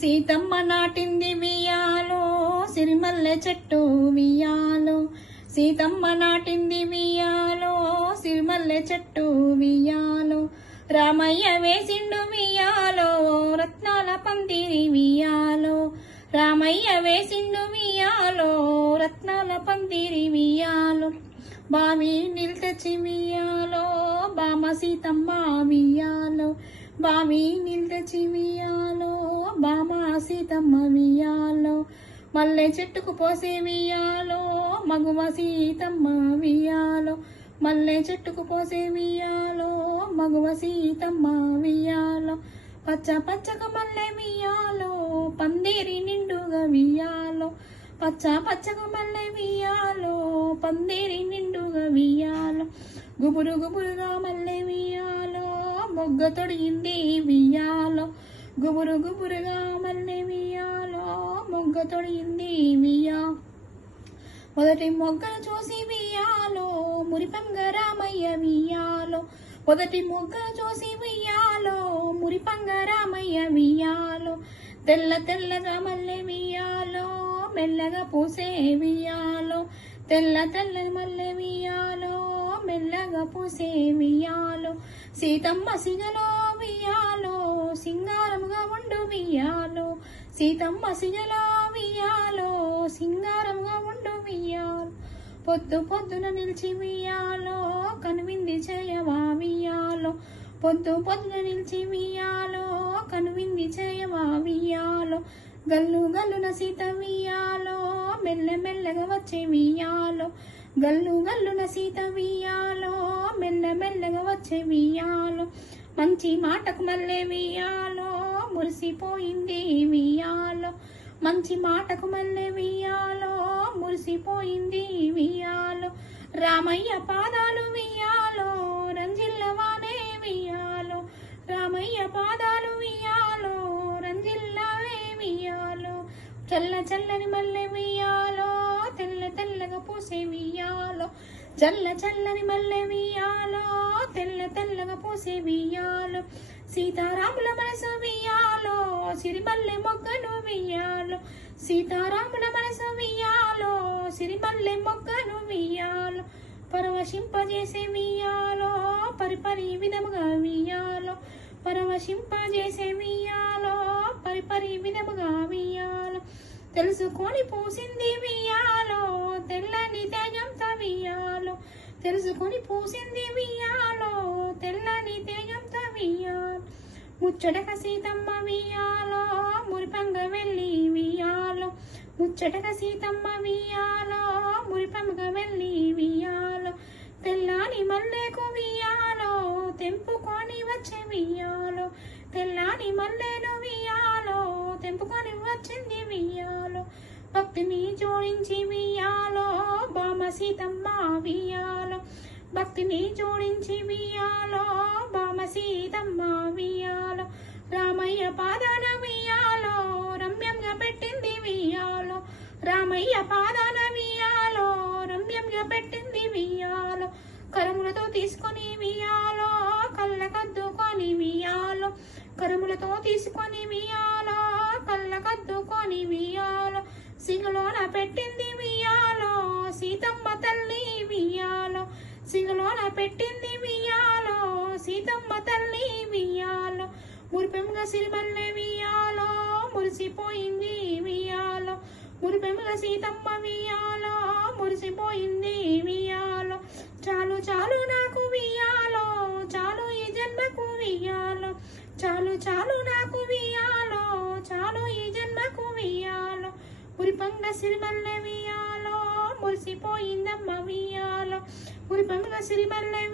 సీతమ్మ నాటింది వియాలో సిరిమల్లె చెట్టు వియాలో. సీతమ్మ నాటింది వియాలో సిరిమల్లె చెట్టు వియాలో. రామయ్య వేసిండు వియాలో రత్నాల పందిరి వియాలో. రామయ్య వేసిండు వియాలో రత్నాల పందిరి వియాలో. బావి నిల్తెచ్చి వియాలో బామ సీతమ్మ వియాలో. బావి నిల్తెచ్చి వియాలో బామ సీతమ్మ వియాలో. మల్లె చెట్టుకు పోసే వియాలో మగువ సీతమ్మ వియాలో. మల్లె చెట్టుకు పోసే వియాలో మగువ సీతమ్మ వియాలో. పచ్చ పచ్చగా మల్లె వియాలో పందిరి నిండుగా వియాలో. పచ్చ పచ్చగా మల్లె వియాలో పందిరి నిండుగా వియాలో. గుబురు గుబురుగా మల్లె వియాలో మొగ్గ తొడిగింది వియాలో. గుబురు గుబురుగా మల్లె వియాలో మొగ్గ తొడిగింది వియాలో. మొదటి మొగ్గను చూసి వియాలో మురిపంగ రామయ్య వియాలో. మొదటి మొగ్గను చూసి వియాలో మురిపంగ రామయ్య వియాలో. తెల్ల తెల్లగా మల్లె వియాలో మెల్లగా పూసే వియాలో. తెల్ల తెల్ల మల్లె వియాలో మెల్లగా పూసే వియాలో. సీతమ్మ సిగలో వియాలో సింగారముగా ఉండు వియాలో. సీతమ్మ సిగలో వియాలో సింగారముగా ఉండు వియాలో. పొద్దు పొద్దున నిలిచి వియాలో కనువింది చేయవా వియాలో. పొద్దు పొద్దున నిలిచి వియాలో కనువింది చేయవా వియాలో. గల్లు గల్లున సీత వియాలో మెల్ల మెల్లగా వచ్చే వియాలో. గల్లు గల్లున సీత వియాలో మెల్ల మెల్లగా వచ్చే వియాలో. మంచి మాటకు మల్లె వియాలో మురిసిపోయింది వియాలో. మంచి మాటకు మల్లె వియాలో మురిసిపోయింది వియాలో. రామయ్య పాదాలు వియాలో రంజిల్లవానే వియాలో. రామయ్య పాదాలు వియాలో రంజిల్లవే వియాలో. చల్ల చల్లని మల్లె వియాలో తెల్ల తెల్లగా పూసే వియాలో. చల్ల చల్లని మల్లె వియాలో తెల్ల తెల్లగా పూసే వియాలో. సీతారాముల మనసు వియాలో సిరిమల్లె మొగ్గను వియాలో. సీతారాముల మనసు వియాలో సిరిమల్లె మొగ్గను వియాలో. పరవశింపజేసే వియాలో పరిపరి విధముగా వియాలో. పరవశింపజేసే వియాలో పరిపరి విధముగా వియాలో. తెలుసుకొని పూసింది వియాలో తెల్లని తేజంతో వియాలో. తెలుసుకొని పూసింది వియాలో తెల్లని తేజంతో వియాలో. ముచ్చటక సీతమ్మ వియాలో మురిపంగ వెళ్ళి వియాలో. ముచ్చటక సీతమ్మ వియాలో మురిపంగ వెళ్ళి వియాలో. తెల్లాని మల్లెకు వియాలో తెంపుకొని వచ్చే వియాలో. తెల్లాని మల్లెను వియాలో తెంపుకొని వచ్చింది వియాలో. భక్తిని జోడించి వియాలో బామ సీతమ్మ వియాలో. భక్తిని జోడించి వియాలో బామ సీతమ్మ వియాలో. రామయ్య పాదాన వియాలో రమ్యంగా పెట్టింది వియాలో. రామయ్య పాదాన వియాలో రమ్యంగా పెట్టింది వియాలో. కరములతో తీసుకొని వియాలో కళ్ళకద్దుకొని వియాలో. కరములతో తీసుకొని వియాలో కళ్ళకద్దుకొని వియాలో. సిగలోన పెట్టింది వియాలో సీతమ్మ తల్లి వియాలో. సిగలోన పెట్టింది వియాలో సీతమ్మ తల్లి వియాలో. మురిపెంగా సిరిమల్లె వియాలో మురిసిపోయింది వియాలో. మురిపెంగా సీతమ్మ వియాలో మురిసిపోయింది వియాలో. చాలు చాలు నాకు వియాలో చాలు ఈ జన్మకు వియాలో. చాలు చాలు నాకు వియాలో చాలు ఈ జన్మకు వియాలో. మురిపంగ సిరిమల్లె వియాలో మురిసిపోయిందమ్మ వియాలో. మురిపంగ సిరిమల్లె